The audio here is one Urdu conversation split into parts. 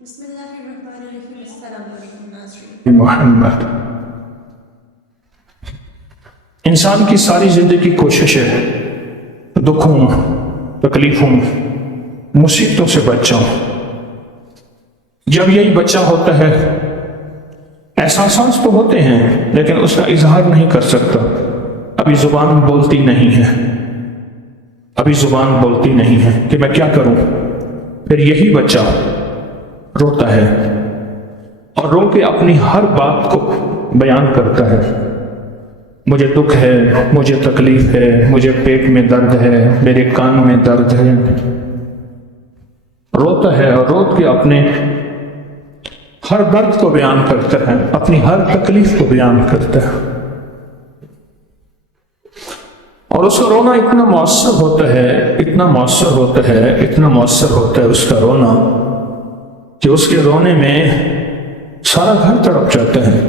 بسم اللہ الرحمن الرحیم۔ السلام علیکم ناظرین۔ محمد انسان کی ساری زندگی کوشش ہے دکھوں تکلیفوں مصیبتوں سے بچ جاؤں۔ جب یہی بچہ ہوتا ہے احساسات تو ہوتے ہیں لیکن اس کا اظہار نہیں کر سکتا، ابھی زبان بولتی نہیں ہے، ابھی زبان بولتی نہیں ہے کہ میں کیا کروں۔ پھر یہی بچہ روتا ہے اور رو کے اپنی ہر بات کو بیان کرتا ہے، مجھے دکھ ہے، مجھے تکلیف ہے، مجھے پیٹ میں درد ہے، میرے کان میں درد ہے۔ روتا ہے اور رو کے اپنے ہر درد کو بیان کرتا ہے، اپنی ہر تکلیف کو بیان کرتا ہے، اور اس کا رونا اتنا مؤثر ہوتا ہے، اتنا مؤثر ہوتا ہے، اتنا مؤثر ہوتا ہے اس کا رونا کہ اس کے رونے میں سارا گھر تڑپ جاتا ہے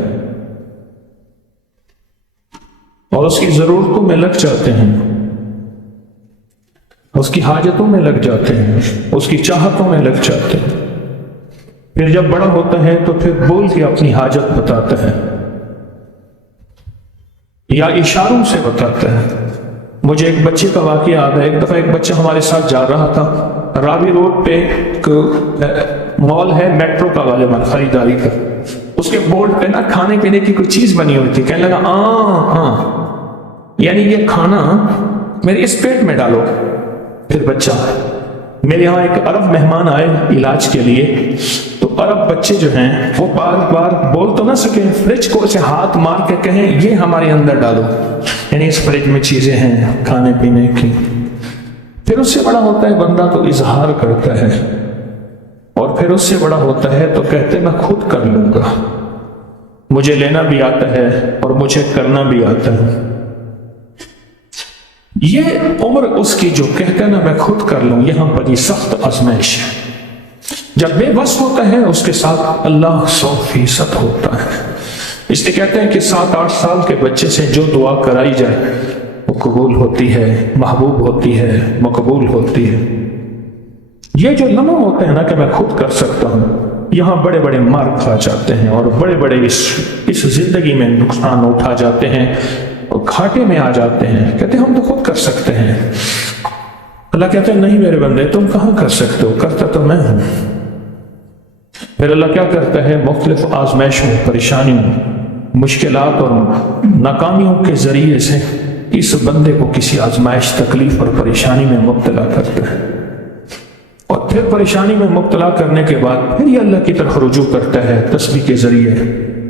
اور اس کی ضرورتوں میں لگ جاتے ہیں، اس کی حاجتوں میں لگ جاتے ہیں، اس کی چاہتوں میں لگ جاتے ہیں۔ پھر جب بڑا ہوتا ہے تو پھر بول کے اپنی حاجت بتاتا ہے یا اشاروں سے بتاتا ہے۔ مجھے ایک بچے کا واقعہ یاد ہے، ایک دفعہ ایک بچہ ہمارے ساتھ جا رہا تھا، راوی روڈ پہ مال ہے میٹرو کا غالباً خریداری کا، اس کے بورڈ پہ نا کھانے پینے کی کوئی چیز بنی ہوئی تھی، کہنے لگا ہاں یعنی یہ کھانا میرے اس پیٹ میں ڈالو۔ پھر بچہ، میرے یہاں ایک عرب مہمان آئے علاج کے لیے، تو عرب بچے جو ہیں وہ بار بار بول تو نہ سکیں، فریج کو اسے ہاتھ مار کے کہیں یہ ہمارے اندر ڈالو، یعنی اس فریج میں چیزیں ہیں کھانے پینے کی۔ پھر اس سے بڑا ہوتا ہے بندہ تو اظہار کرتا ہے، اور پھر اس سے بڑا ہوتا ہے تو کہتے میں خود کر لوں گا، مجھے لینا بھی آتا ہے اور مجھے کرنا بھی آتا ہے۔ یہ عمر اس کی جو کہتا ہے نا میں خود کر لوں، یہاں پر یہ سخت آزمائش ہے۔ جب بے بس ہوتا ہے اس کے ساتھ اللہ 100% ہوتا ہے۔ اس لیے کہتے ہیں کہ 7-8 سال کے بچے سے جو دعا کرائی جائے وہ قبول ہوتی ہے، محبوب ہوتی ہے، مقبول ہوتی ہے۔ یہ جو لمحہ ہوتے ہیں نا کہ میں خود کر سکتا ہوں، یہاں بڑے بڑے مار کھا جاتے ہیں اور بڑے بڑے اس زندگی میں نقصان اٹھا جاتے ہیں اور گھاٹے میں آ جاتے ہیں۔ کہتے ہیں ہم تو خود کر سکتے ہیں۔ اللہ کہتے ہیں نہیں میرے بندے، تم کہاں کر سکتے ہو، کرتا تو میں ہوں۔ پھر اللہ کیا کرتا ہے، مختلف آزمائشوں، پریشانیوں، مشکلات اور ناکامیوں کے ذریعے سے اس بندے کو کسی آزمائش، تکلیف اور پریشانی میں مبتلا کرتا ہے، اور پھر پریشانی میں مبتلا کرنے کے بعد پھر یہ اللہ کی طرف رجوع کرتا ہے، تسبیح کے ذریعے،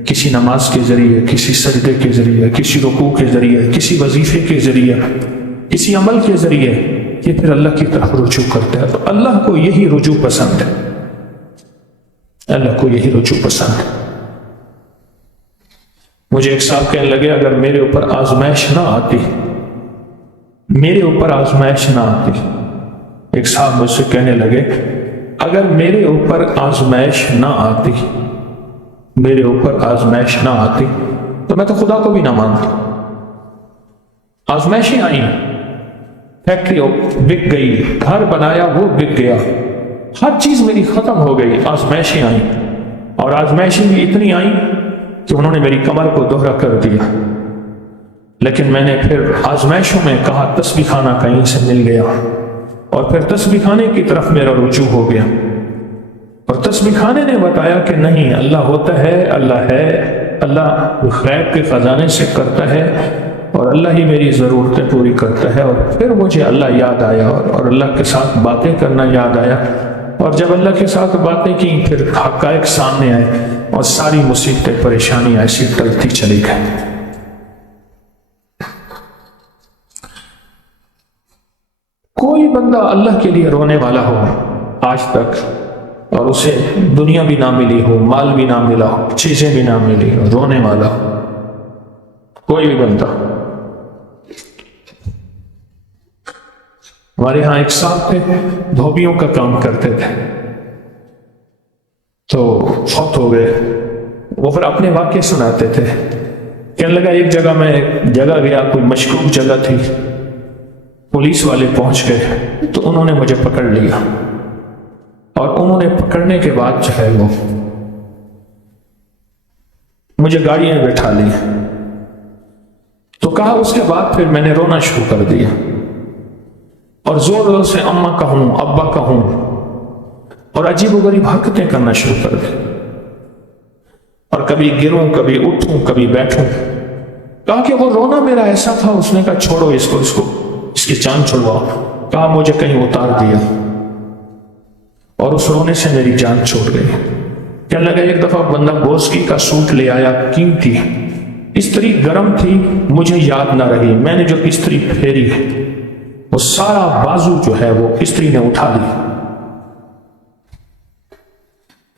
کسی نماز کے ذریعے، کسی سجدے کے ذریعے، کسی رکوع کے ذریعے، کسی وظیفے کے ذریعے، کسی عمل کے ذریعے یہ پھر اللہ کی طرف رجوع کرتا ہے۔ تو اللہ کو یہی رجوع پسند ہے، اللہ کو یہی رجوع پسند ہے۔ مجھے ایک صاحب کہنے لگے اگر میرے اوپر آزمائش نہ آتی، میرے اوپر آزمائش نہ آتی، ایک صاحب مجھ سے کہنے لگے اگر میرے اوپر آزمائش نہ آتی، میرے اوپر آزمائش نہ آتی تو میں تو خدا کو بھی نہ مانتا۔ آزمائشیں آئیں، فیکٹری بک گئی، گھر بنایا وہ بک گیا، ہر چیز میری ختم ہو گئی، آزمائشیں آئیں، اور آزمائشیں بھی اتنی آئیں کہ انہوں نے میری کمر کو دوہرا کر دیا۔ لیکن میں نے پھر آزمائشوں میں کہا تسبیح خانہ کہیں سے مل گیا، اور پھر تسبیح خانے کی طرف میرا رجوع ہو گیا، اور تسبیح خانے نے بتایا کہ نہیں اللہ ہوتا ہے، اللہ ہے، اللہ غیب کے خزانے سے کرتا ہے، اور اللہ ہی میری ضرورتیں پوری کرتا ہے۔ اور پھر مجھے اللہ یاد آیا اور اللہ کے ساتھ باتیں کرنا یاد آیا، اور جب اللہ کے ساتھ باتیں کی پھر حقائق سامنے آئے اور ساری مصیبتیں پریشانیاں ایسی ٹلتی چلی گئی۔ کوئی بندہ اللہ کے لیے رونے والا ہو آج تک اور اسے دنیا بھی نہ ملی ہو، مال بھی نہ ملا ہو، چیزیں بھی نہ ملی ہو، رونے والا ہو کوئی بھی بندہ۔ ہمارے ہاں ایک صاحب تھے، دھوبیوں کا کام کرتے تھے، تو فوت ہو گئے۔ وہ پھر اپنے واقعے سناتے تھے، کہنے لگا ایک جگہ میں جگہ گیا، کوئی مشکوک جگہ تھی، پولیس والے پہنچ گئے تو انہوں نے مجھے پکڑ لیا، اور انہوں نے پکڑنے کے بعد جو ہے وہ مجھے گاڑی میں بٹھا لی، تو کہا اس کے بعد پھر میں نے رونا شروع کر دیا اور زور زور سے اماں کہوں ابا کہوں اور عجیب و غریب حرکتیں کرنا شروع کر دی، اور کبھی گروں کبھی اٹھوں کبھی بیٹھوں۔ کہا کہ وہ رونا میرا ایسا تھا، اس نے کہا چھوڑو اس کو اس کی جان چھڑواؤ۔ کہا مجھے کہیں اتار دیا اور اس رونے سے میری جان چھوڑ گئی۔ کہنے لگا ایک دفعہ بندہ بوسکی کا سوٹ لے آیا، قیمتی، استری گرم تھی، مجھے یاد نہ رہی، میں نے جو استری پھیری وہ سارا بازو جو ہے وہ استری نے اٹھا لی۔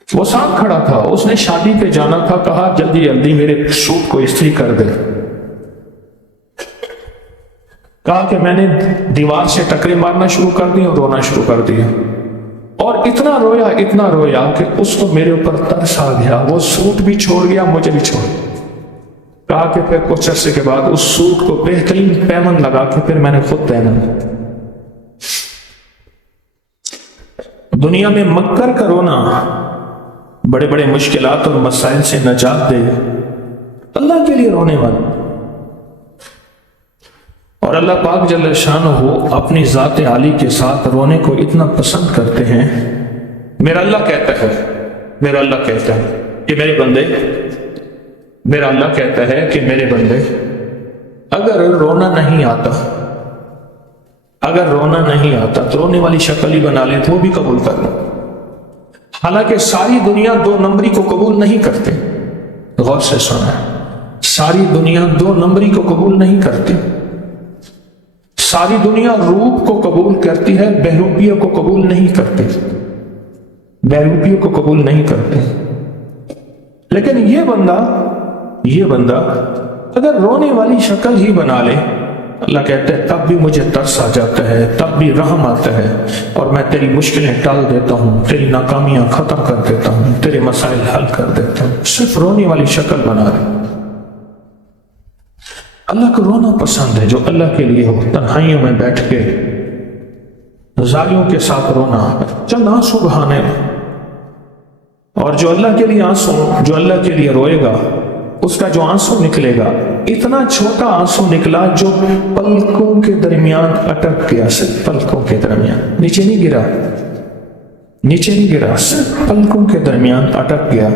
وہ ساتھ کھڑا تھا، اس نے شادی پہ جانا تھا، کہا جلدی جلدی میرے سوٹ کو استری کر دے۔ کہا کہ میں نے دیوار سے ٹکرے مارنا شروع کر دی اور رونا شروع کر دیا، اور اتنا رویا کہ اس کو میرے اوپر ترس آ گیا، وہ سوٹ بھی چھوڑ گیا، مجھے بھی چھوڑ۔ کہا کہ پھر کچھ عرصے کے بعد اس سوٹ کو بہترین پیمن لگا کے پھر میں نے خود پہنا۔ دنیا میں مکر کا رونا بڑے بڑے مشکلات اور مسائل سے نجات دے، اللہ کے لیے رونے والا۔ اور اللہ پاک جل شانہ اپنی ذات عالی کے ساتھ رونے کو اتنا پسند کرتے ہیں۔ میرا اللہ کہتا ہے کہ میرے بندے، میرا اللہ کہتا ہے کہ میرے بندے اگر رونا نہیں آتا تو رونے والی شکل ہی بنا لے تو وہ بھی قبول کر لو۔ حالانکہ ساری دنیا 2 نمبری کو قبول نہیں کرتے، غور سے سنا ہے، ساری دنیا 2 نمبری کو قبول نہیں کرتی۔ ساری دنیا روپ کو قبول کرتی ہے، بہروپیوں کو قبول نہیں کرتی، بہروپیوں کو قبول نہیں کرتے۔ لیکن یہ بندہ اگر رونے والی شکل ہی بنا لے، اللہ کہتا ہے تب بھی مجھے ترس آ جاتا ہے، تب بھی رحم آتا ہے، اور میں تیری مشکلیں ٹال دیتا ہوں، تیری ناکامیاں ختم کر دیتا ہوں، تیرے مسائل حل کر دیتا ہوں۔ صرف رونے والی شکل بنا رہے۔ اللہ کو رونا پسند ہے، جو اللہ کے لیے ہو، تنہائیوں میں بیٹھ کے زاریوں کے ساتھ رونا، چند آنسو بہانے، اور جو اللہ کے لیے جو اللہ کے لیے روئے گا، اس کا جو آنسو نکلے گا، اتنا چھوٹا آنسو نکلا جو پلکوں کے درمیان اٹک گیا، صرف پلکوں کے درمیان، نیچے نہیں گرا، صرف پلکوں کے درمیان اٹک گیا۔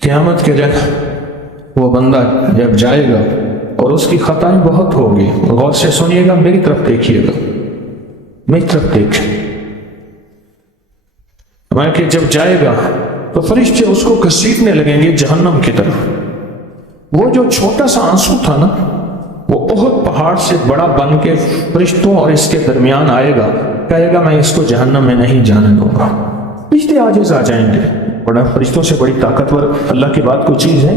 قیامت کے دن وہ بندہ جب جائے گا اور اس کی خطائیں بہت ہوگی، غور سے سنیے گا، میری طرف دیکھیے گا، میری طرف دیکھیں، میں کہ جب جائے گا تو فرشتے اس کو گھسیٹنے لگیں گے جہنم کی طرف۔ وہ جو چھوٹا سا آنسو تھا نا، وہ احد پہاڑ سے بڑا بن کے فرشتوں اور اس کے درمیان آئے گا، کہے گا میں اس کو جہنم میں نہیں جانے دوں گا۔ فرشتے عاجز آ جائیں گے، بڑا فرشتوں سے بڑی طاقتور اللہ کی بات کوئی چیز ہے؟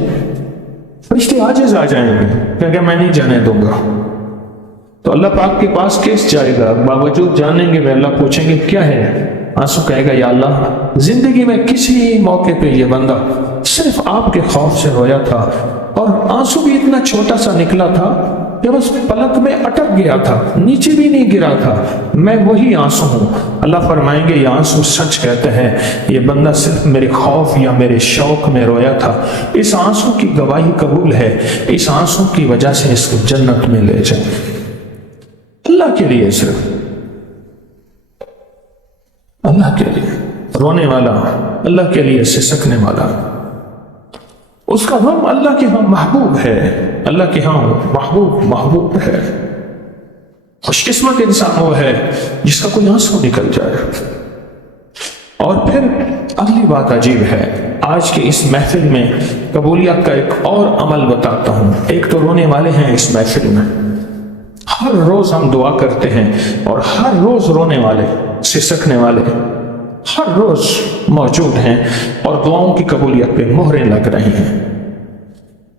فرشتے عاجز آ جائیں گے، کہے گا میں نہیں جانے دوں گا۔ تو اللہ پاک کے پاس کیس جائے گا، باوجود جانیں گے، اللہ پوچھیں گے کیا ہے؟ آنسو کہے گا یا اللہ، زندگی میں کسی موقع پہ یہ بندہ صرف آپ کے خوف سے رویا تھا، اور آنسو بھی اتنا چھوٹا سا نکلا تھا کہ بس پلک میں اٹک گیا تھا، نیچے بھی نہیں گرا تھا، میں وہی آنسو ہوں۔ اللہ فرمائیں گے یہ آنسو سچ کہتا ہے، یہ بندہ صرف میرے خوف یا میرے شوق میں رویا تھا، اس آنسو کی گواہی قبول ہے، اس آنسو کی وجہ سے اس کو جنت میں لے جائے۔ اللہ کے لیے، صرف اللہ کے لیے رونے والا، اللہ کے لیے سسکنے والا، اس کا غم اللہ کے ہاں محبوب ہے، اللہ کے ہاں محبوب ہے۔ خوش قسمت انسان وہ ہے جس کا کوئی آنسو نکل جائے۔ اور پھر اگلی بات عجیب ہے، آج کے اس محفل میں قبولیت کا ایک اور عمل بتاتا ہوں۔ ایک تو رونے والے ہیں اس محفل میں، ہر روز ہم دعا کرتے ہیں، اور ہر روز رونے والے، سسکنے والے ہر روز موجود ہیں، اور دعاؤں کی قبولیت پہ مہریں لگ رہی ہیں۔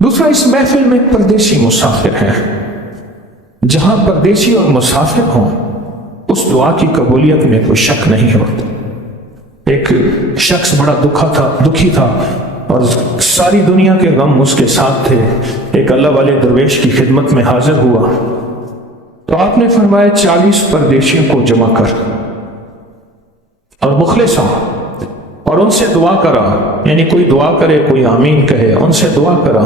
دوسرا، اس محفل میں پردیسی مسافر ہیں۔ جہاں پردیسی اور مسافر ہوں، اس دعا کی قبولیت میں کوئی شک نہیں ہوتا۔ ایک شخص بڑا دکھی تھا، اور ساری دنیا کے غم اس کے ساتھ تھے۔ ایک اللہ والے درویش کی خدمت میں حاضر ہوا، تو آپ نے فرمایا 40 پردیسیوں کو جمع کر، اور مخلص ہوں اور ان سے دعا کرا، یعنی کوئی دعا کرے کوئی آمین کہے، ان سے دعا کرا،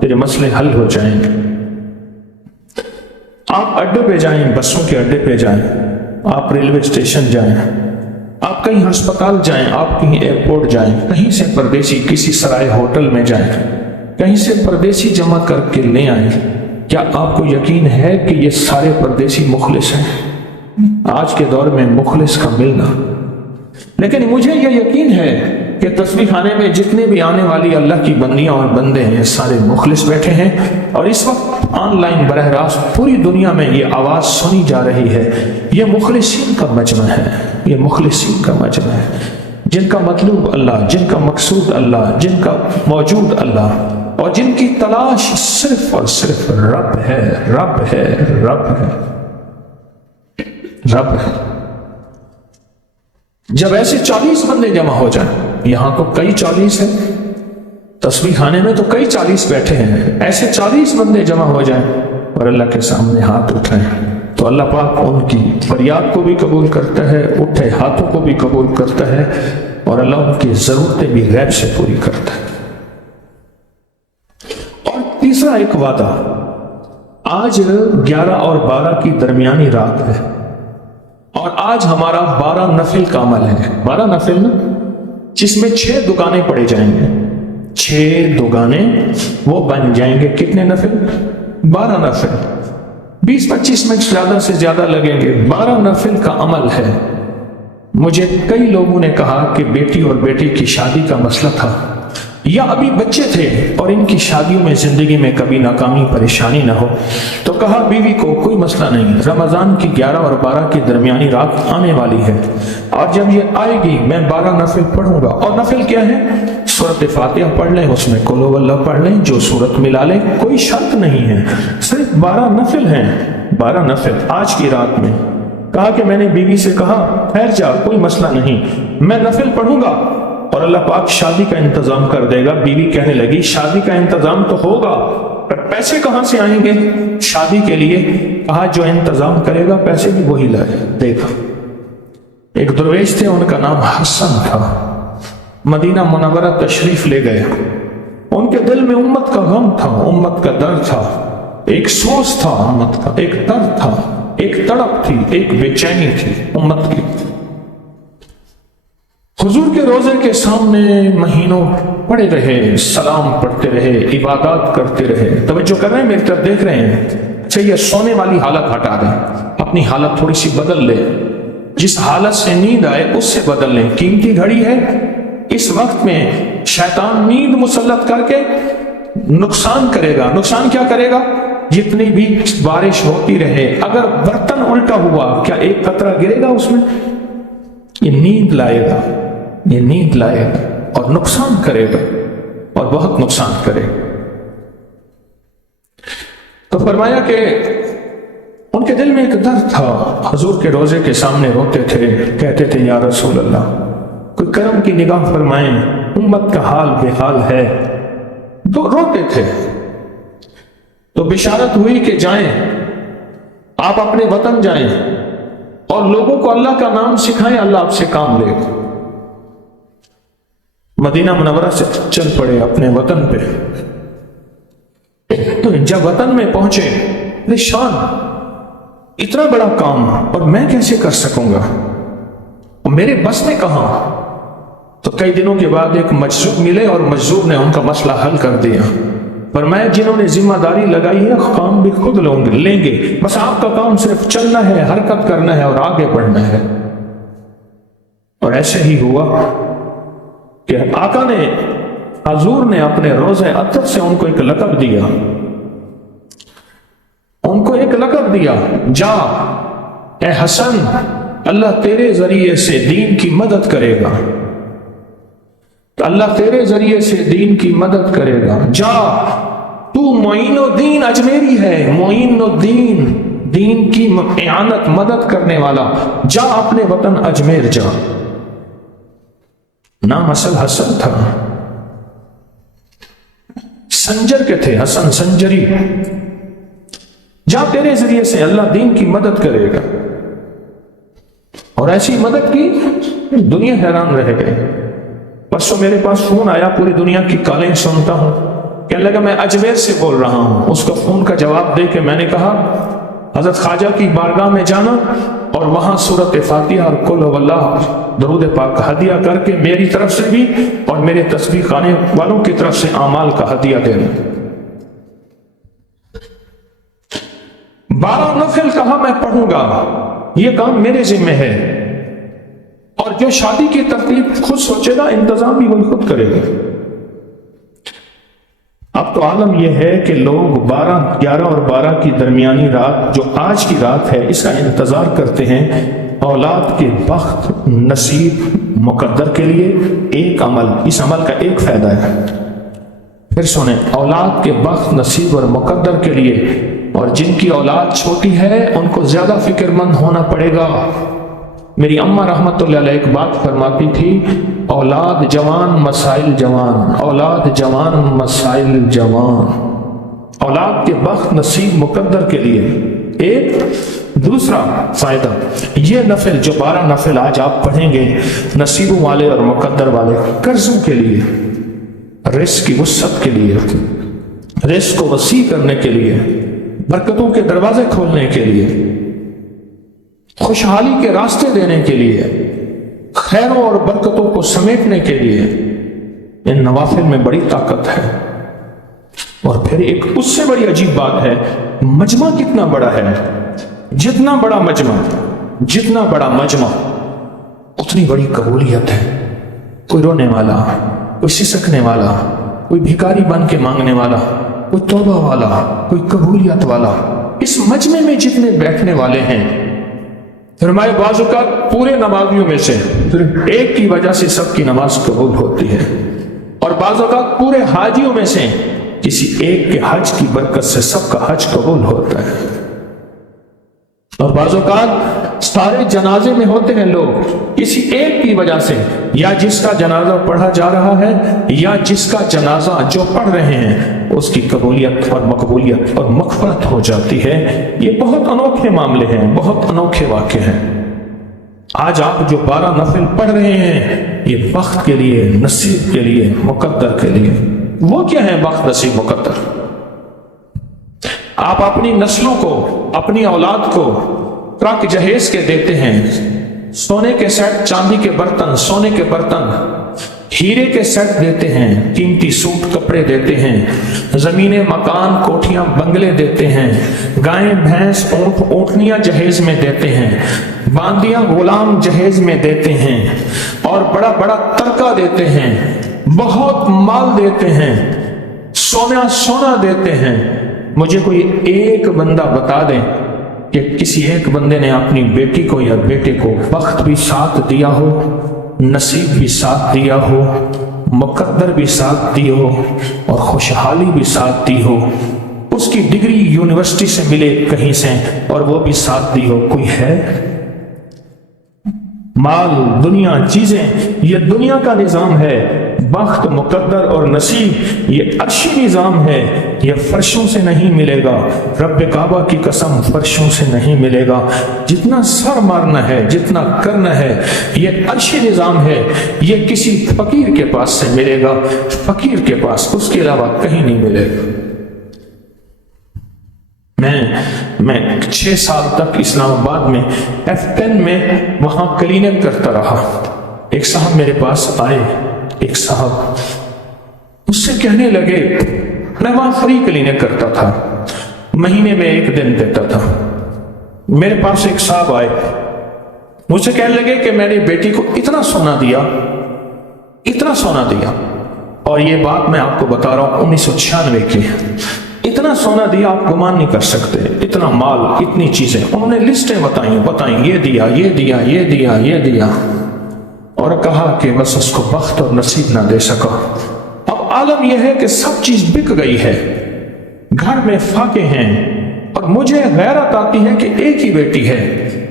تیرے مسئلے حل ہو جائیں گے۔ آپ اڈے پہ جائیں، بسوں کے اڈے پہ جائیں، آپ ریلوے اسٹیشن جائیں، آپ کہیں ہسپتال جائیں، آپ کہیں ایئرپورٹ جائیں، کہیں سے پردیسی کسی سرائے ہوٹل میں جائیں، کہیں سے پردیسی جمع کر کے لے آئیں، کیا آپ کو یقین ہے کہ یہ سارے پردیسی مخلص ہیں؟ آج کے دور میں مخلص کا ملنا، لیکن مجھے یہ یقین ہے کہ تسبیح خانے میں جتنے بھی آنے والی اللہ کی بندیاں اور بندے ہیں سارے مخلص بیٹھے ہیں، اور اس وقت آن لائن براہ راست پوری دنیا میں یہ آواز سنی جا رہی ہے۔ یہ مخلصین کا مجمع ہے، یہ مخلصین کا مجمع ہے، جن کا مطلوب اللہ، جن کا مقصود اللہ، جن کا موجود اللہ، اور جن کی تلاش صرف اور صرف رب ہے، رب ہے، رب ہے، رب ہے۔ جب ایسے 40 بندے جمع ہو جائیں، یہاں تو کئی 40 ہیں، تسبیح خانے میں تو کئی 40 بیٹھے ہیں، ایسے 40 بندے جمع ہو جائیں اور اللہ کے سامنے ہاتھ اٹھائیں، تو اللہ پاک ان کی فریاد کو بھی قبول کرتا ہے، اٹھے ہاتھوں کو بھی قبول کرتا ہے، اور اللہ ان کی ضرورتیں بھی غیب سے پوری کرتا ہے۔ اور تیسرا ایک وعدہ، آج 11 اور 12 کی درمیانی رات ہے، اور آج ہمارا 12 نفل کا عمل ہے۔ 12 نفل نا، جس میں 6 دکانیں پڑے جائیں گے، 6 دکانیں وہ بن جائیں گے۔ کتنے نفل؟ 12 نفل۔ 20-25 منٹ زیادہ سے زیادہ لگیں گے۔ 12 نفل کا عمل ہے۔ مجھے کئی لوگوں نے کہا کہ بیٹی اور بیٹی کی شادی کا مسئلہ تھا، یا ابھی بچے تھے اور ان کی شادیوں میں زندگی میں کبھی ناکامی پریشانی نہ ہو، تو کہا بیوی کو کوئی مسئلہ نہیں، رمضان کی 11 اور 12 کی درمیانی رات آنے والی ہے، اور جب یہ آئے گی میں 12 نفل پڑھوں گا۔ اور نفل کیا ہے؟ سورۃ فاتحہ پڑھ لیں، اس میں قل ہو اللہ پڑھ لیں، جو سورت ملا لیں، کوئی شرط نہیں ہے، صرف 12 نفل ہیں۔ 12 نفل آج کی رات میں۔ کہا کہ میں نے بیوی سے کہا ٹھہر جا، کوئی مسئلہ نہیں، میں نفل پڑھوں گا اور اللہ پاک شادی کا انتظام کر دے گا۔ بیوی کہنے لگی شادی کا انتظام تو ہوگا، پر پیسے کہاں سے آئیں گے شادی کے لیے؟ کہا جو انتظام کرے گا پیسے بھی وہی لائے۔ دیکھا ایک درویش تھے، ان کا نام حسن تھا، مدینہ منورہ تشریف لے گئے۔ ان کے دل میں امت کا غم تھا، امت کا درد تھا، ایک سوز تھا امت کا، ایک درد تھا، ایک تڑپ تھی، ایک بے چینی تھی امت کی۔ حضور کے روزے کے سامنے مہینوں پڑے رہے، سلام پڑھتے رہے، عبادات کرتے رہے۔ توجہ کر رہے ہیں میری طرف، دیکھ رہے ہیں؟ اچھا یہ سونے والی حالت ہٹا دیں، اپنی حالت تھوڑی سی بدل لیں، جس حالت سے نیند آئے اس سے بدل لیں۔ قیمتی گھڑی ہے، اس وقت میں شیطان نیند مسلط کر کے نقصان کرے گا۔ نقصان کیا کرے گا؟ جتنی بھی بارش ہوتی رہے، اگر برتن الٹا ہوا کیا ایک قطرہ گرے گا اس میں؟ یہ نیند لائے گا، یہ نیند لائے گا اور نقصان کرے گا، اور بہت نقصان کرے گا۔ تو فرمایا کہ ان کے دل میں ایک درد تھا، حضور کے روزے کے سامنے روتے تھے، کہتے تھے یا رسول اللہ کوئی کرم کی نگاہ فرمائیں، امت کا حال بے حال ہے۔ تو روتے تھے، تو بشارت ہوئی کہ جائیں، آپ اپنے وطن جائیں اور لوگوں کو اللہ کا نام سکھائیں، اللہ آپ سے کام لے گا۔ مدینہ منورہ سے چل پڑے اپنے وطن پہ۔ تو جب وطن میں پہنچے پریشان، اتنا بڑا کام اور میں کیسے کر سکوں گا، میرے بس میں کہاں؟ تو کئی دنوں کے بعد ایک مجذوب ملے اور مجذوب نے ان کا مسئلہ حل کر دیا۔ فرمایا جنہوں نے ذمہ داری لگائی ہے کام بھی خود لیں گے، بس آپ کا کام صرف چلنا ہے، حرکت کرنا ہے اور آگے بڑھنا ہے۔ اور ایسے ہی ہوا کہ آقا نے، حضور نے اپنے روزہ اطہر سے ان کو ایک لقب دیا، ان کو ایک لقب دیا، جا اے حسن، اللہ تیرے ذریعے سے دین کی مدد کرے گا، اللہ تیرے ذریعے سے دین کی مدد کرے گا، جا تو معین الدین اجمیری ہے، معین الدین، دین کی اعانت مدد کرنے والا، جا اپنے وطن اجمیر جا۔ نام اصل حسن تھا، سنجر کے تھے، حسن سنجری، جا تیرے ذریعے سے اللہ دین کی مدد کرے گا۔ اور ایسی مدد کی دنیا حیران رہ گئی. پرسوں میرے پاس فون آیا، پوری دنیا کی کالیں سنتا ہوں. کہنے لگا میں اجمیر سے بول رہا ہوں. اس کا فون کا جواب دے کے میں نے کہا حضرت خواجہ کی بارگاہ میں جانا اور وہاں سورۃ فاتحہ اور قل هو اللہ درود پاک ہدیہ کر کے میری طرف سے بھی اور میرے تسبیح خانے والوں کی طرف سے اعمال کا ہدیہ دینا. 12 نفل کہا میں پڑھوں گا، یہ کام میرے ذمہ ہے. اور جو شادی کی ترتیب خود سوچے گا، انتظام بھی وہی خود کرے گا. اب تو عالم یہ ہے کہ لوگ 11 اور 12 کی درمیانی رات جو آج کی رات ہے اس کا انتظار کرتے ہیں اولاد کے بخت نصیب مقدر کے لیے. ایک عمل، اس عمل کا ایک فائدہ ہے، پھر سنیں، اولاد کے بخت نصیب اور مقدر کے لیے. اور جن کی اولاد چھوٹی ہے ان کو زیادہ فکر مند ہونا پڑے گا. میری اماں رحمت اللہ علیہ ایک بات فرماتی تھی، اولاد جوان مسائل جوان، اولاد جوان مسائل جوان. اولاد کے بخت نصیب مقدر کے لیے ایک. دوسرا فائدہ، یہ نفل جو 12 نفل آج آپ پڑھیں گے نصیبوں والے اور مقدر والے، قرضوں کے لیے، رزق کی وسعت کے لیے، رزق کو وسیع کرنے کے لیے، برکتوں کے دروازے کھولنے کے لیے، خوشحالی کے راستے دینے کے لیے، خیروں اور برکتوں کو سمیٹنے کے لیے، ان نوافل میں بڑی طاقت ہے. اور پھر ایک اس سے بڑی عجیب بات ہے، مجمع کتنا بڑا ہے. جتنا بڑا مجمع اتنی بڑی قبولیت ہے. کوئی رونے والا، کوئی سسکنے والا، کوئی بھکاری بن کے مانگنے والا، کوئی توبہ والا، کوئی قبولیت والا، اس مجمع میں جتنے بیٹھنے والے ہیں، فرمائے بعض اوقات پورے نمازیوں میں سے صرف ایک کی وجہ سے سب کی نماز قبول ہوتی ہے، اور بعض اوقات پورے حاجیوں میں سے کسی ایک کے حج کی برکت سے سب کا حج قبول ہوتا ہے. اور بعض اوقات سارے جنازے میں ہوتے ہیں لوگ کسی ایک کی وجہ سے، یا جس کا جنازہ پڑھا جا رہا ہے یا جس کا جنازہ جو پڑھ رہے ہیں اس کی قبولیت اور مقبولیت اور مغفرت ہو جاتی ہے. یہ بہت انوکھے معاملے ہیں، بہت انوکھے واقعے ہیں. آج آپ جو 12 نفل پڑھ رہے ہیں یہ بخت کے لیے، نصیب کے لیے، مقدر کے لیے. وہ کیا ہے بخت نصیب مقدر؟ آپ اپنی نسلوں کو، اپنی اولاد کو ٹرک جہیز کے دیتے ہیں، سونے کے سیٹ، چاندی کے برتن، سونے کے برتن، ہیرے کے سیٹ دیتے ہیں، قیمتی سوٹ کپڑے دیتے ہیں، زمینیں، مکان، کوٹھیاں، بنگلے دیتے ہیں، گائیں، بھینس، اونٹ، اونٹنیاں جہیز میں دیتے ہیں، باندیاں، غلام جہیز میں دیتے ہیں، اور بڑا بڑا ترکہ دیتے ہیں، بہت مال دیتے ہیں، سونا دیتے ہیں. مجھے کوئی ایک بندہ بتا دیں کہ کسی ایک بندے نے اپنی بیٹی کو یا بیٹے کو بخت بھی ساتھ دیا ہو، نصیب بھی ساتھ دیا ہو، مقدر بھی ساتھ دی ہو، اور خوشحالی بھی ساتھ دی ہو، اس کی ڈگری یونیورسٹی سے ملے کہیں سے اور وہ بھی ساتھ دی ہو؟ کوئی ہے؟ مال، دنیا، چیزیں، یہ دنیا کا نظام ہے. بخت، مقدر اور نصیب یہ عرشی نظام ہے، یہ فرشوں سے نہیں ملے گا. رب کعبہ کی قسم فرشوں سے نہیں ملے گا. جتنا سر مارنا ہے، جتنا کرنا ہے، یہ عرشی نظام ہے. یہ کسی فقیر کے پاس سے ملے گا، فقیر کے پاس، اس کے علاوہ کہیں نہیں ملے گا. میں 6 سال تک اسلام آباد میں F10 میں وہاں کلینک کرتا رہا. ایک صاحب میرے پاس آئے، ایک صاحب اس سے کہنے لگے، میں وہاں فری کلینک کرتا تھا، مہینے میں 1 دن دیتا تھا. میرے پاس ایک صاحب آئے، مجھ سے کہنے لگے کہ میں نے بیٹی کو اتنا سونا دیا، اور یہ بات میں آپ کو بتا رہا ہوں 1996 کی. اتنا سونا دیا آپ گمان نہیں کر سکتے، اتنا مال، اتنی چیزیں. انہوں نے لسٹیں بتائیں، یہ دیا، اور کہا کہ بس اس کو بخت اور نصیب نہ دے سکا. اب عالم یہ ہے کہ سب چیز بک گئی ہے، گھر میں فاقے ہیں، اور مجھے غیرت آتی ہے کہ ایک ہی بیٹی ہے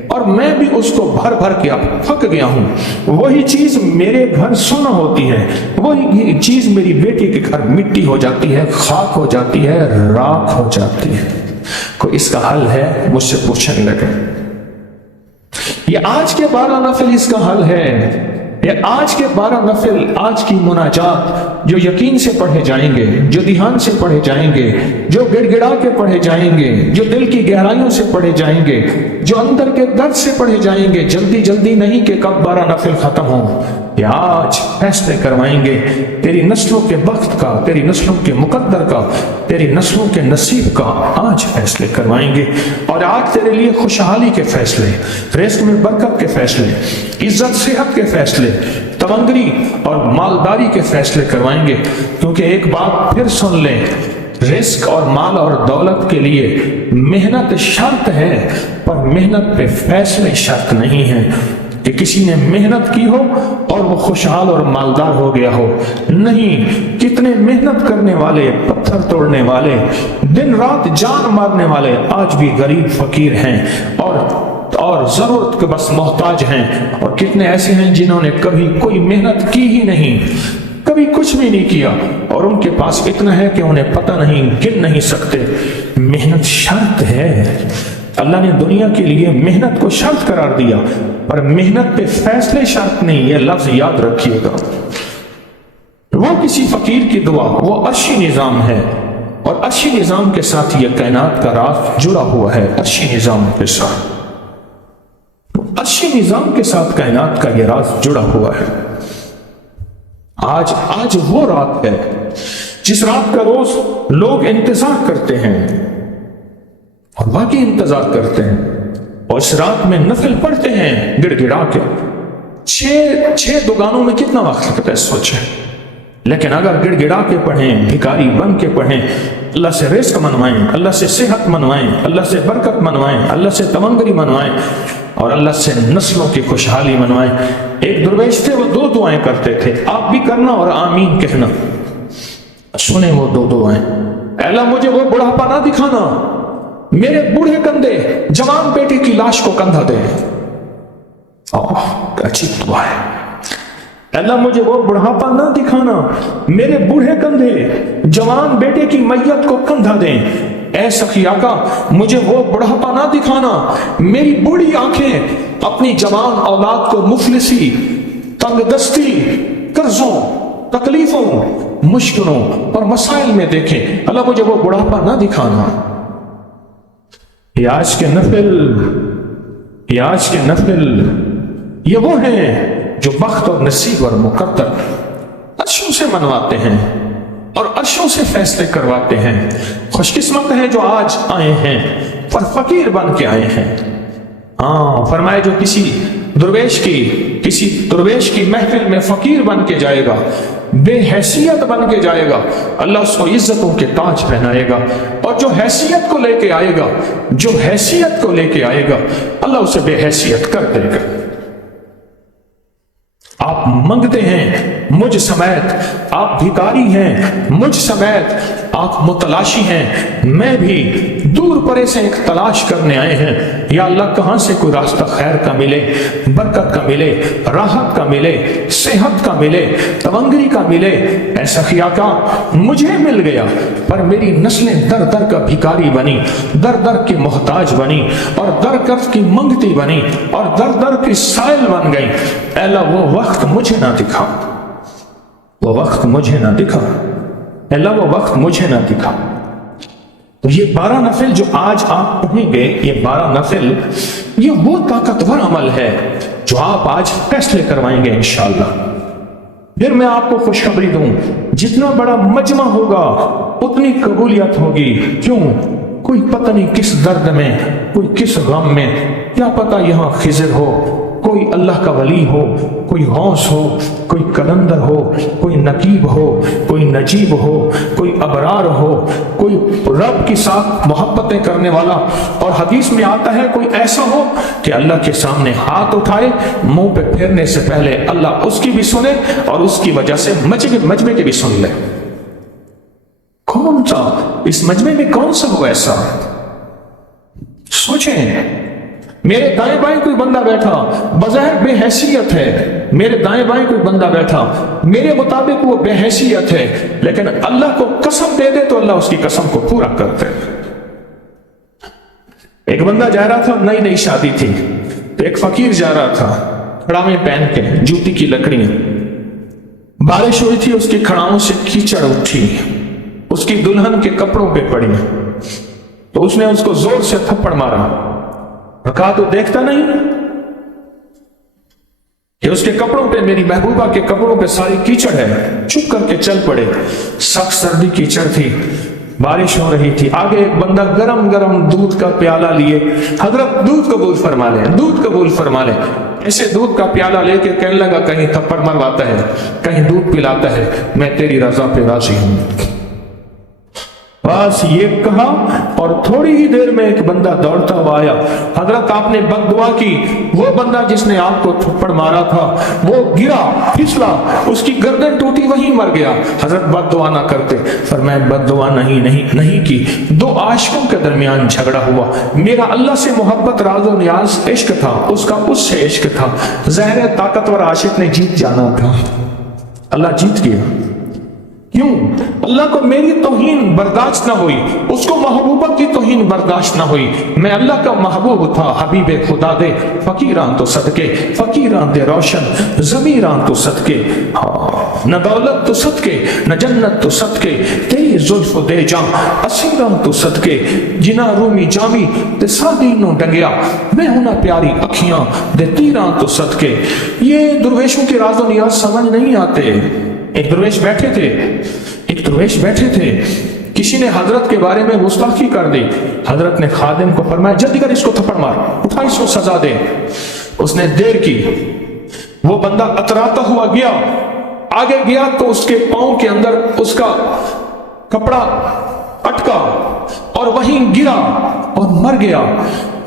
اور میں بھی اس کو بھر کے اب تھک گیا ہوں. وہی چیز میرے گھر سونا ہوتی ہے، وہی چیز میری بیٹی کے گھر مٹی ہو جاتی ہے، خاک ہو جاتی ہے، راکھ ہو جاتی ہے. کوئی اس کا حل ہے؟ مجھ سے پوچھنے لگے. یہ آج کے 12 نفل اس کا حل ہے. یہ آج کے 12 نفل، آج کی مناجات جو یقین سے پڑھے جائیں گے، جو دھیان سے پڑھے جائیں گے، جو گڑ گڑا کے پڑھے جائیں گے، جو دل کی گہرائیوں سے پڑھے جائیں گے، جو اندر کے درد سے پڑھے جائیں گے، جلدی جلدی نہیں کہ کب 12 نفل ختم ہوں. یہ آج فیصلے کروائیں گے تیری نسلوں کے وقت کا، تیری نسلوں کے مقدر کا، تیری نسلوں کے نصیب کا. آج فیصلے کروائیں گے، اور آج تیرے لیے خوشحالی کے فیصلے، رزق میں برکت کے فیصلے، عزت صحت کے فیصلے، تمنگری اور مالداری کے فیصلے کروائیں گے. کیونکہ ایک بات پھر سن لیں، رزق اور مال اور دولت کے لیے محنت شرط ہے، پر محنت پہ فیصلے شرط نہیں ہیں کہ کسی نے محنت کی ہو اور وہ خوشحال اور مالدار ہو گیا ہو. نہیں، کتنے محنت کرنے والے، پتھر توڑنے والے، دن رات جان مارنے والے آج بھی غریب فقیر ہیں اور ضرورت کے بس محتاج ہیں. اور کتنے ایسے ہیں جنہوں نے کبھی کوئی محنت کی ہی نہیں، کبھی کچھ بھی نہیں کیا، اور ان کے پاس اتنا ہے کہ انہیں پتہ نہیں، گن نہیں سکتے. محنت شرط ہے. اللہ نے دنیا کے لیے محنت کو شرط قرار دیا، پر محنت پہ فیصلے شرط نہیں. یہ لفظ یاد رکھیے گا. وہ کسی فقیر کی دعا، وہ عرشی نظام ہے، اور عرشی نظام کے ساتھ یہ کائنات کا راز جڑا ہوا ہے. عرشی نظام کے ساتھ، عرشی نظام کے ساتھ کائنات کا یہ راز جڑا ہوا ہے. آج وہ رات ہے جس رات کا روز لوگ انتظار کرتے ہیں، اور واقعی انتظار کرتے ہیں، اور اس رات میں نفل پڑھتے ہیں گڑ گڑا کے. 6 دکانوں میں کتنا وقت لگتا ہے سوچیں. لیکن اگر گڑ گڑا کے پڑھیں، بھکاری بن کے پڑھیں، اللہ سے رزق منوائیں، اللہ سے صحت منوائیں، اللہ سے برکت منوائیں، اللہ سے تمنگری منوائیں، اور اللہ سے نسلوں کی خوشحالی منوائیں. ایک درویش تھے، وہ 2 دعائیں کرتے تھے. آپ بھی کرنا اور آمین کہنا. سنیں وہ 2 دعائیں. اے اللہ مجھے وہ بڑھاپا نہ دکھانا، میرے بوڑھے کندھے جوان بیٹے کی لاش کو کندھا دے. عجیب دعا ہے. اللہ مجھے وہ بڑھاپا نہ دکھانا، میرے بوڑھے کندھے جوان بیٹے کی میت کو کندھا دیں. اے سخی آقا مجھے وہ بڑھاپا نہ دکھانا، میری بوڑھی آنکھیں اپنی جوان اولاد کو مفلسی، تنگ دستی، قرضوں، تکلیفوں، مشکلوں اور مسائل میں دیکھیں. اللہ مجھے وہ بڑھاپا نہ دکھانا. یہ آج کے نفل یہ وہ ہیں جو بخت اور نصیب اور مقدر عرشوں سے منواتے ہیں اور عرشوں سے فیصلے کرواتے ہیں. خوش قسمت ہیں جو آج آئے ہیں پر فقیر بن کے آئے ہیں. فرمائے جو کسی درویش کی محفل میں فقیر بن کے جائے گا، بے حیثیت بن کے جائے گا، اللہ اس کو عزتوں کے تاج پہنائے گا. اور جو حیثیت کو لے کے آئے گا اللہ اسے بے حیثیت کر دے گا. آپ منگتے ہیں مجھ سمیت، آپ بھکاری ہیں مجھ سمیت، آپ متلاشی ہیں، میں بھی دور پرے سے ایک تلاش کرنے آئے ہیں. یا اللہ کہاں سے کوئی راستہ خیر کا ملے، برکت کا ملے، راحت کا ملے، صحت کا ملے، تمنگری کا ملے. ایسا کیا کا مجھے مل گیا، پر میری نسلیں در در کا بھکاری بنی، در در کی محتاج بنی، اور در در کی منگتی بنی، اور در در کی سائل بن گئی. اے اللہ وہ وقت مجھے نہ دکھا، وہ وقت مجھے نہ دکھا. اے اللہ وہ وقت مجھے نہ دکھا. تو یہ 12 نفل جو آج آپ پڑھیں گے، یہ 12 نفل یہ وہ طاقتور عمل ہے جو آپ آج فیصلے کروائیں گے انشاءاللہ. پھر میں آپ کو خوشخبری دوں، جتنا بڑا مجمع ہوگا اتنی قبولیت ہوگی. کیوں؟ کوئی پتہ نہیں کس درد میں، کوئی کس غم میں، کیا پتہ یہاں خضر ہو، کوئی اللہ کا ولی ہو، کوئی غوث ہو، کوئی کلندر ہو، کوئی نقیب ہو، کوئی نجیب ہو، کوئی ابرار ہو، کوئی رب کے ساتھ محبتیں کرنے والا. اور حدیث میں آتا ہے کوئی ایسا ہو کہ اللہ کے سامنے ہاتھ اٹھائے، منہ پہ پھیرنے سے پہلے اللہ اس کی بھی سنے اور اس کی وجہ سے مجمع کے بھی سن لے. کون سا اس مجمع میں کون سا ہو ایسا؟ سوچیں. میرے دائیں بائیں کوئی بندہ بیٹھا بظاہر بے حیثیت ہے، میرے دائیں بائیں کوئی بندہ بیٹھا میرے مطابق وہ بے حیثیت ہے، لیکن اللہ کو قسم دے دے تو اللہ اس کی قسم کو پورا کرتے. ایک بندہ جا رہا تھا، نئی شادی تھی، تو ایک فقیر جا رہا تھا کھڑاویں پہن کے، جوتی کی لکڑیاں، بارش ہوئی تھی، اس کی کھڑاؤں سے کیچڑ اٹھی، اس کی دلہن کے کپڑوں پہ پڑی، تو اس نے اس کو زور سے تھپڑ مارا، کہا تو دیکھتا نہیں کہ اس کے کپڑوں پہ، میری محبوبہ کے کپڑوں پہ ساری کیچڑ ہے؟ چپ کر کے چل پڑے۔ سخت سردی کیچڑ تھی، بارش ہو رہی تھی، آگے ایک بندہ گرم گرم دودھ کا پیالہ لیے، حضرت دودھ قبول فرما لیں، دودھ قبول فرما لیں، ایسے دودھ کا پیالہ لے کے کہنے لگا کہیں تھپڑ مرواتا ہے، کہیں دودھ پلاتا ہے، میں تیری رضا پہ راضی ہوں۔ بس یہ کہا اور تھوڑی ہی دیر میں ایک بندہ دوڑتا ہوا آیا، حضرت آپ نے بد دعا کی، وہ بندہ جس نے آپ کو تھپڑ مارا تھا وہ گرا، پھسلا، اس کی گردن ٹوٹی، وہیں مر گیا۔ حضرت بد دعا نہ کرتے، فرمایا بد دعا نہیں کی، دو عاشقوں کے درمیان جھگڑا ہوا، میرا اللہ سے محبت راز و نیاز عشق تھا، اس کا اس سے عشق تھا، ظاہر طاقتور عاشق نے جیت جانا تھا، اللہ جیت گیا۔ کیوں؟ اللہ کو میری توہین برداشت نہ ہوئی، اس کو محبوبہ کی توہین برداشت نہ ہوئی، میں اللہ کا محبوب تھا، حبیب خدا دے فقیران تو صدقے، فقیران دے روشن ضمیران تو صدقے، نہ دولت تو صدقے، نہ جنت تو صدقے، تیری زلف دے جام اسیران تو صدقے، جنا رومی جامی تے سادینوں ڈنگیا، میں ہونا پیاری اکھیاں دے تیران تو صدقے۔ یہ درویشوں کے راز و نیاز سمجھ نہیں آتے۔ ایک درویش بیٹھے تھے، کسی نے حضرت کے بارے میں گستاخی کر دی، حضرت نے خادم کو فرمایا جلدی کر اس کو تھپڑ مار، اٹھا اس کو سزا دے۔ اس نے دیر کی، وہ بندہ اتراتا ہوا گیا، آگے گیا تو اس کے پاؤں کے اندر اس کا کپڑا اٹکا اور وہیں گرا اور مر گیا۔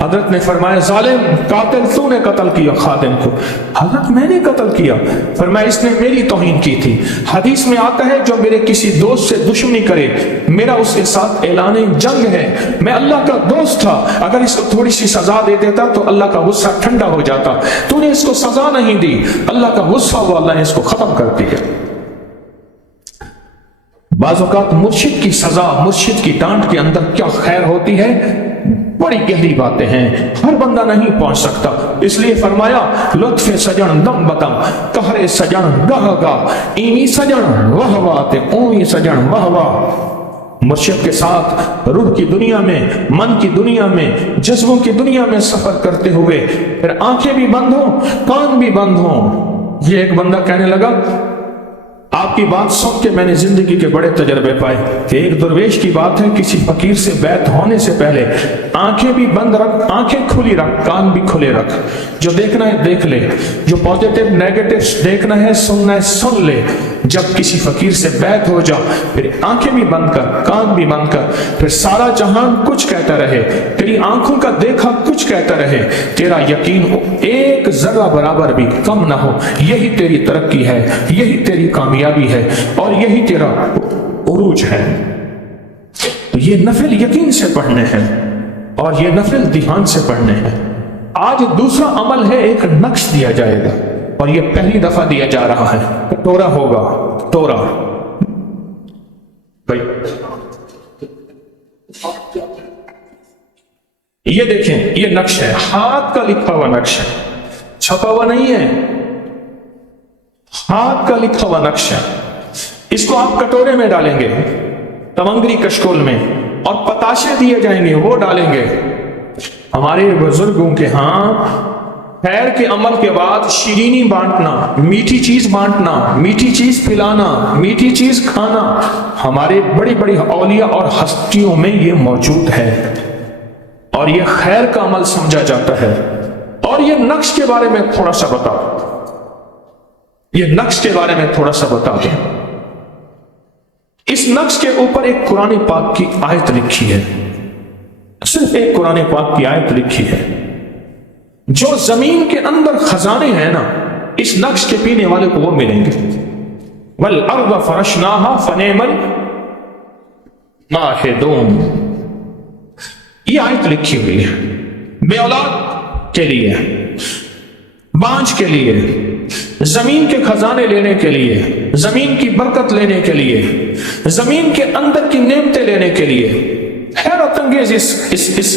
حضرت نے فرمایا ظالم قاتل، تو نے قتل کیا خادم کو۔ حضرت میں نے قتل کیا؟ فرمایا اس نے میری توہین کی تھی۔ حدیث میں آتا ہے جو میرے کسی دوست سے دشمنی کرے میرا اس کے ساتھ اعلان جنگ ہے، میں اللہ کا دوست تھا، اگر اس کو تھوڑی سی سزا دے دیتا تو اللہ کا غصہ ٹھنڈا ہو جاتا، تو نے اس کو سزا نہیں دی، اللہ کا غصہ ہوا، اللہ نے اس کو ختم کر دیا۔ بعض اوقات مرشد کی سزا، مرشد کی ڈانٹ کے اندر کیا خیر ہوتی ہے، بڑی گہری باتیں ہیں، ہر بندہ نہیں پہنچ سکتا، اس لیے فرمایا لطف سجن دم بدم، قہر سجن گاہ گاہ، ایمی سجن واہ واہ تے اومی سجن واہ واہ۔ مرشد کے ساتھ روح کی دنیا میں، من کی دنیا میں، جذبوں کی دنیا میں سفر کرتے ہوئے پھر آنکھیں بھی بند ہوں، کان بھی بند ہوں۔ یہ ایک بندہ کہنے لگا آپ کی بات سن کے میں نے زندگی کے بڑے تجربے پائے کہ ایک درویش کی بات ہے، کسی فقیر سے بیعت ہونے سے پہلے آنکھیں بھی بند رکھ، آنکھیں کھلی رکھ، کان بھی کھلے رکھ، جو دیکھنا ہے دیکھ لے، جو پازیٹیو نیگیٹو دیکھنا ہے سننا ہے سن لے۔ جب کسی فقیر سے بیعت ہو جا پھر آنکھیں بھی بند کر، کان بھی بند کر، پھر سارا جہان کچھ کہتا رہے، تیری آنکھوں کا دیکھا کچھ کہتا رہے، تیرا یقین ایک ذرہ برابر بھی کم نہ ہو، یہی تیری ترقی ہے، یہی تیری کامیابی ہے اور یہی تیرا عروج ہے۔ تو یہ نفل یقین سے پڑھنے ہیں اور یہ نفل دھیان سے پڑھنے ہیں۔ آج دوسرا عمل ہے، ایک نقش دیا جائے گا اور یہ پہلی دفعہ دیا جا رہا ہے، کٹورا ہوگا، کٹورا یہ دیکھیں، یہ نقش ہے، ہاتھ کا لکھا ہوا نقش ہے، چھپا ہوا نہیں ہے، ہاتھ کا لکھا ہوا نقش ہے۔ اس کو آپ کٹورے میں ڈالیں گے، تمنگری کشکول میں، اور پتاشے دیے جائیں گے وہ ڈالیں گے۔ ہمارے بزرگوں کے ہاں خیر کے عمل کے بعد شیرینی بانٹنا، میٹھی چیز بانٹنا، میٹھی چیز پلانا، میٹھی چیز کھانا، ہمارے بڑی بڑی اولیاء اور ہستیوں میں یہ موجود ہے اور یہ خیر کا عمل سمجھا جاتا ہے۔ اور یہ نقش کے بارے میں تھوڑا سا بتا دیں، اس نقش کے اوپر ایک قرآن پاک کی آیت لکھی ہے، صرف ایک قرآن پاک کی آیت لکھی ہے۔ جو زمین کے اندر خزانے ہیں نا، اس نقش کے پینے والے کو وہ ملیں گے۔ وَالْأَرْضَ فَرَشْنَاهَا فَنِعْمَ الْمَاهِدُونَ، یہ آیت لکھی ہوئی ہے بے اولاد کے لیے، بانجھ کے لیے، زمین کے خزانے لینے کے لیے، زمین کی برکت لینے کے لیے، زمین کے اندر کی نعمتیں لینے کے لیے۔ حیرت انگیز اس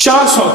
400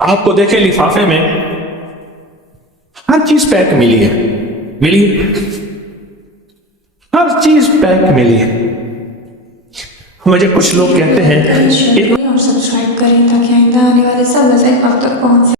آپ کو دیکھیں لفافے میں ہر چیز پیک ملی ہے، ملی ہے، ہر چیز پیک ملی ہے. مجھے کچھ لوگ کہتے ہیں اور سبسکرائب کریں تاکہ آئندہ آنے والے سب مسائل آپ تک پہنچ سکیں.